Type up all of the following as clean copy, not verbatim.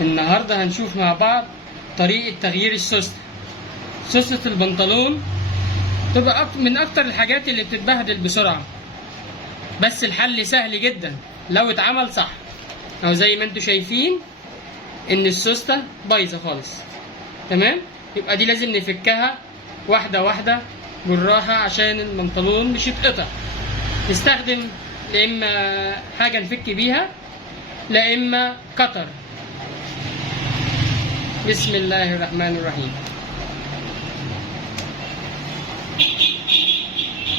النهارده هنشوف مع بعض طريقة تغيير السوستة. سوستة البنطلون تبقى من أكتر الحاجات اللي بتتبهدل بسرعة، بس الحل سهل جدا لو اتعمل صح. أو زي ما انتوا شايفين إن السوستة بايظة خالص، تمام؟ يبقى دي لازم نفكها واحدة واحدة بالراحة عشان البنطلون مش يتقطع. نستخدم لا إما حاجة نفك بيها لا إما قطر. بسم الله الرحمن الرحيم.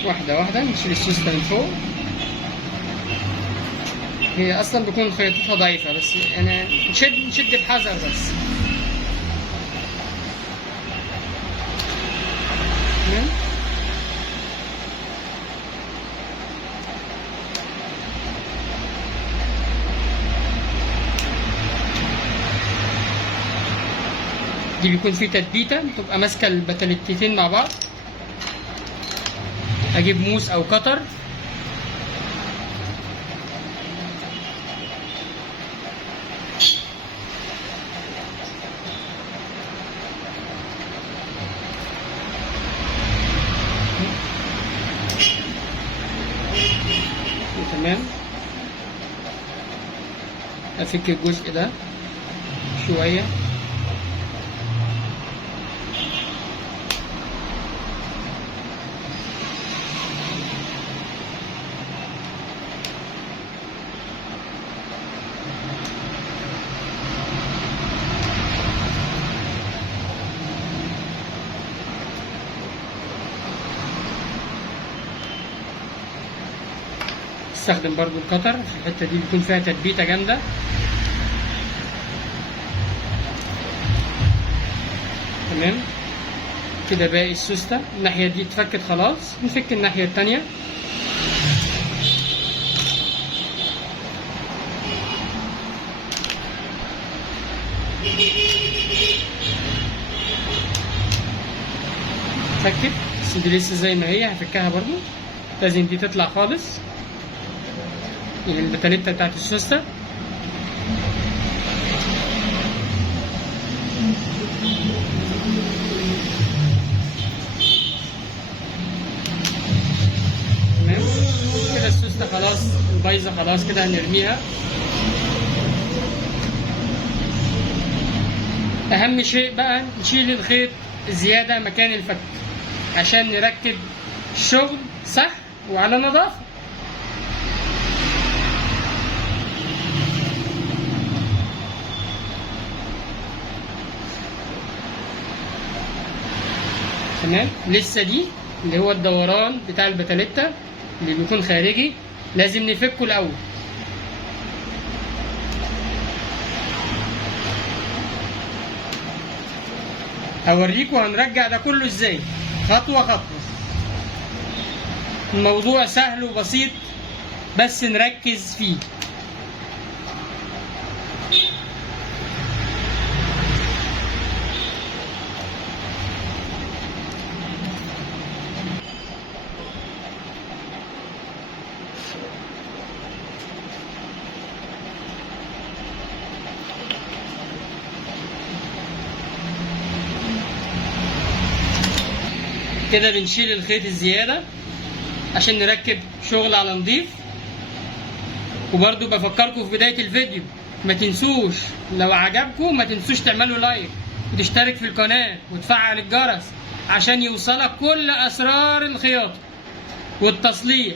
واحدة واحدة نشيل السوستة من فوق. هي أصلا بيكون خياطتها ضعيفة، بس أنا نشد بحذر بس. تمام؟ دي بيكون في تثبيتة تبقى ماسكة البتلتتين مع بعض. اجيب موس او قطر، تمام. افك الجزء ده شوية، استخدم برضو القطر في الحتة دي بيكون فيها تثبيتة جامدة. تمام كده. باقي السوستة الناحية دي اتفكت خلاص، نفك الناحية التانية. فكت بس دي لسه زي ما هي، هفكها برضو. لازم دي تطلع خالص، يعني البتاليتا بتاعت السوستة. تمام كده السوستة خلاص بايظة خلاص، كده هنرميها. أهم شيء بقى نشيل الخيط زيادة مكان الفك عشان نركب الشغل صح وعلى نظافة. تمام. لسه دي اللي هو الدوران بتاع البتاليتا اللي بيكون خارجي لازم نفكه الأول. هوريكم هنرجع ده كله ازاي خطوة خطوة. الموضوع سهل وبسيط بس نركز فيه. كده بنشيل الخيط الزيادة عشان نركب شغل على نضيف. وبرضو بفكركم في بداية الفيديو ما تنسوش لو عجبكم ما تنسوش تعملوا لايك وتشترك في القناة وتفعل الجرس عشان يوصلك كل أسرار الخياطة والتصليح.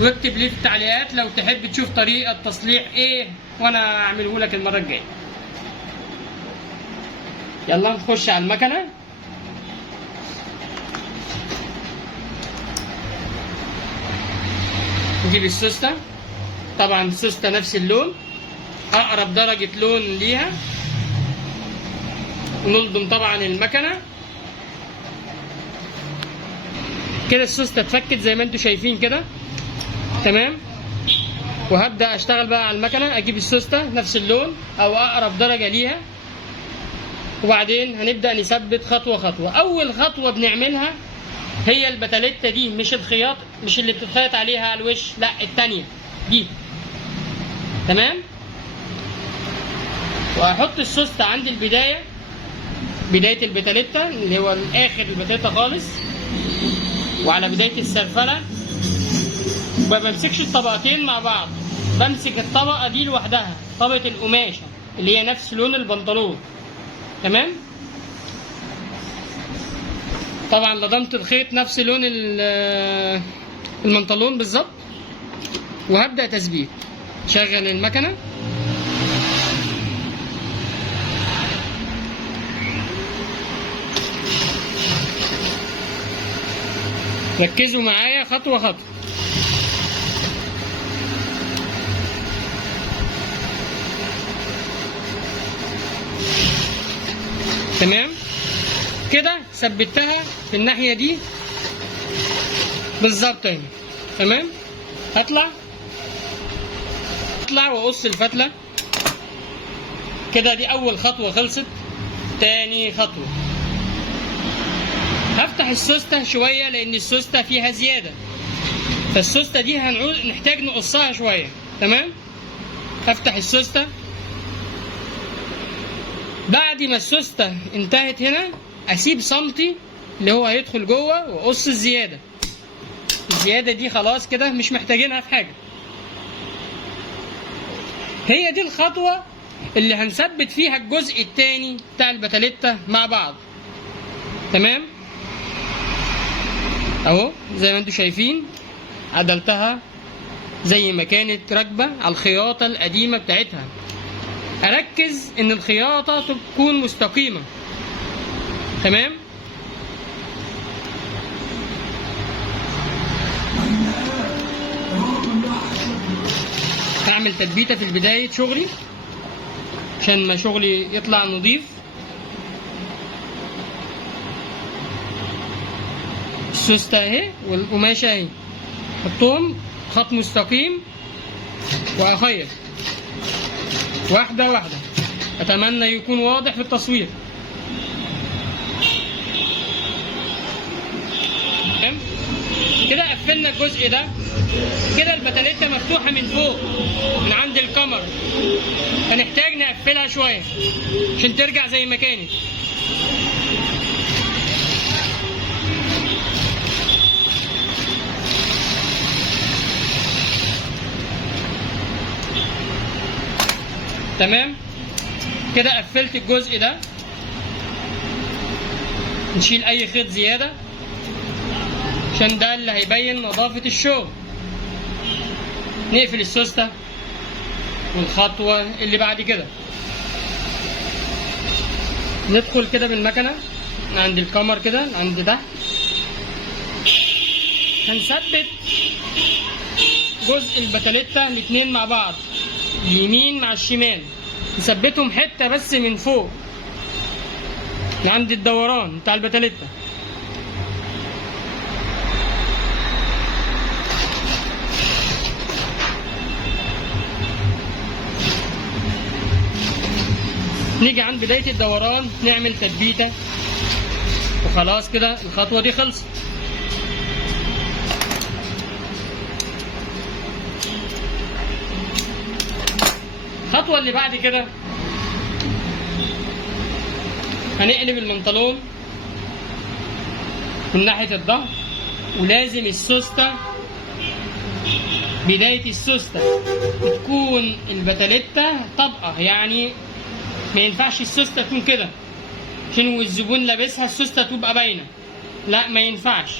واكتب لي في التعليقات لو تحب تشوف طريقة تصليح ايه وانا اعمله لك المرة الجاية. يلا نخش على المكنة. نجيب السوستة، طبعا السوستة نفس اللون، اقرب درجة لون ليها، ونلضم طبعا المكنة. كده السوستة اتفكت زي ما انتوا شايفين كده، تمام. وهبدأ اشتغل بقى على المكنة، اجيب السوستة نفس اللون او اقرب درجة ليها، وبعدين هنبدأ نثبت خطوة خطوة. اول خطوة بنعملها هي البتاليتا دي، مش الخياط، مش اللي بتتخيط عليها على الوش، لا التانية دي، تمام. وهحط السوستة عند البداية، بداية البتاليتا اللي هو آخر البتاليتا خالص، وعلى بداية السرفلة. ما بمسكش الطبقتين مع بعض، بمسك الطبقة دي لوحدها، طبقة القماشة اللي هي نفس لون البنطلون. تمام؟ طبعا لضمت الخيط نفس لون البنطلون بالظبط، وهبدأ تثبيت. شغل المكنة. ركزوا معايا خطوة خطوة. تمام كده، ثبتها في الناحية دي بالظبط اهي. تمام، اطلع واقص الفتلة كده. دي اول خطوة خلصت. تاني خطوة هفتح السوستة شوية لان السوستة فيها زيادة، فالسوستة دي نحتاج نقصها شوية. تمام، هفتح السوستة. بعد ما السوستة انتهت هنا اسيب سنتي اللي هو هيدخل جوه واقص الزيادة. الزيادة دي خلاص كده مش محتاجينها في حاجة. هي دي الخطوة اللي هنثبت فيها الجزء التاني بتاع البتاليتا مع بعض. تمام، اهو زي ما انتم شايفين عدلتها زي ما كانت راكبة على الخياطة القديمة بتاعتها. اركز ان الخياطة تكون مستقيمة. تمام، هعمل تثبيتة في بداية شغلي عشان ما شغلي يطلع نظيف. السوستة اهي والقماشة اهي، حطهم خط مستقيم واخيط واحدة واحدة. اتمنى يكون واضح في التصوير. تمام كده، قفلنا الجزء ده. كده البتاليتا مفتوحة من فوق من عند الكمر، هنحتاج نقفلها شوية عشان ترجع زي ما كانت. تمام كده، قفلت الجزء ده. نشيل اي خيط زيادة عشان ده اللي هيبين نظافة الشغل. نقفل السوستة. والخطوة اللي بعد كده ندخل كده بالمكنة عند الكمر كده عند تحت. هنثبت جزء البتاليتا الاتنين مع بعض، اليمين مع الشمال. نثبتهم حتة بس من فوق عند الدوران بتاع البتاليتا. نيجي عند بداية الدوران نعمل تثبيتة، وخلاص كده الخطوة دي خلصت. الخطوة اللي بعد كده هنقلب البنطلون من ناحية الظهر، ولازم السوستة بداية السوستة تكون البتاليتا طبقة، يعني ما ينفعش السوستة تكون كده عشان والزبون لابسها السوستة تبقى باينة. لا، ما ينفعش،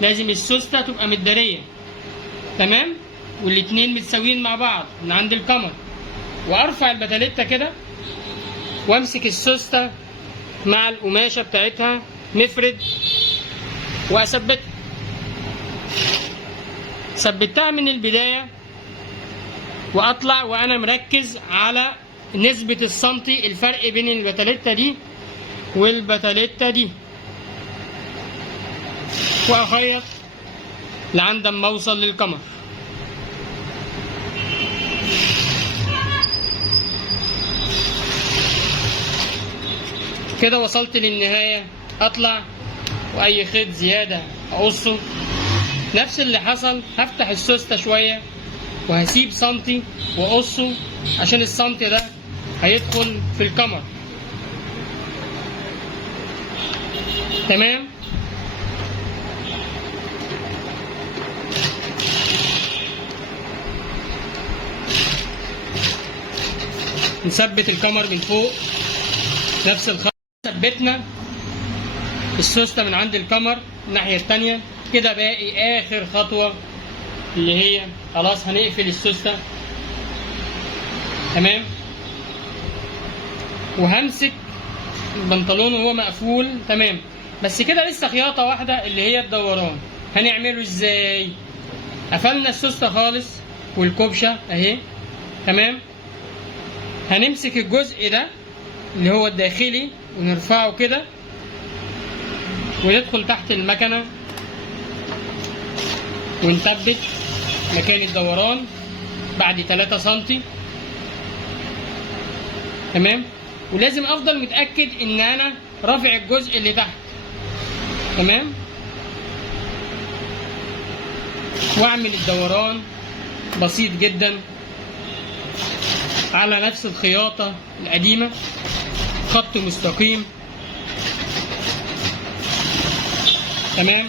لازم السوستة تبقى متدارية. تمام، والاتنين متساويين مع بعض من عند الكمر. وارفع البتاليتا كده وامسك السوستة مع القماشة بتاعتها، نفرد واثبتها. ثبتها من البداية واطلع وانا مركز على نسبة السنتي الفرق بين البتاليتا دي والبتاليتا دي، واخيط لعند ما اوصل للكمر. كده وصلت للنهاية. اطلع واي خيط زيادة اقصه. نفس اللي حصل، هفتح السوستة شوية وهسيب سنتي واقصه عشان السنتي ده هيدخل في الكمر. تمام. نثبت الكمر من فوق نفس الخط. ثبتنا السوستة من عند الكمر الناحية التانية كده. باقي آخر خطوة اللي هي خلاص هنقفل السوستة. تمام. وهمسك البنطلون وهو مقفول. تمام. بس كده لسه خياطة واحدة اللي هي الدوران. هنعمله ازاي؟ قفلنا السوستة خالص والكبشة اهي. تمام. هنمسك الجزء ده اللي هو الداخلي ونرفعه كده وندخل تحت المكنة ونثبت مكان الدوران بعد 3 سنتي. تمام. ولازم افضل متأكد ان انا رافع الجزء اللي تحت. تمام. واعمل الدوران بسيط جدا على نفس الخياطة القديمة، خط مستقيم. تمام.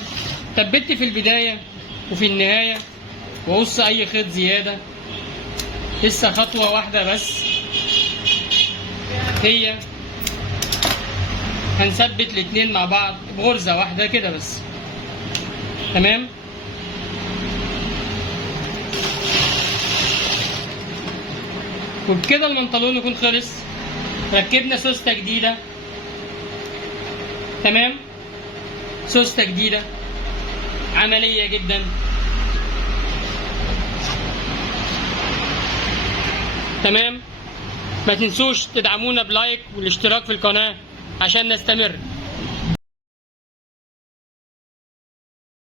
ثبت في البداية وفي النهاية وقص اي خيط زيادة. لسه خطوة واحدة بس هي هنثبت الاتنين مع بعض بغرزة واحدة كده بس. تمام. وبكده البنطلون يكون خلص. ركبنا سوستة جديدة. تمام. سوستة جديدة عملية جدا. تمام. ما تنسوش تدعمونا بلايك والاشتراك في القناة عشان نستمر.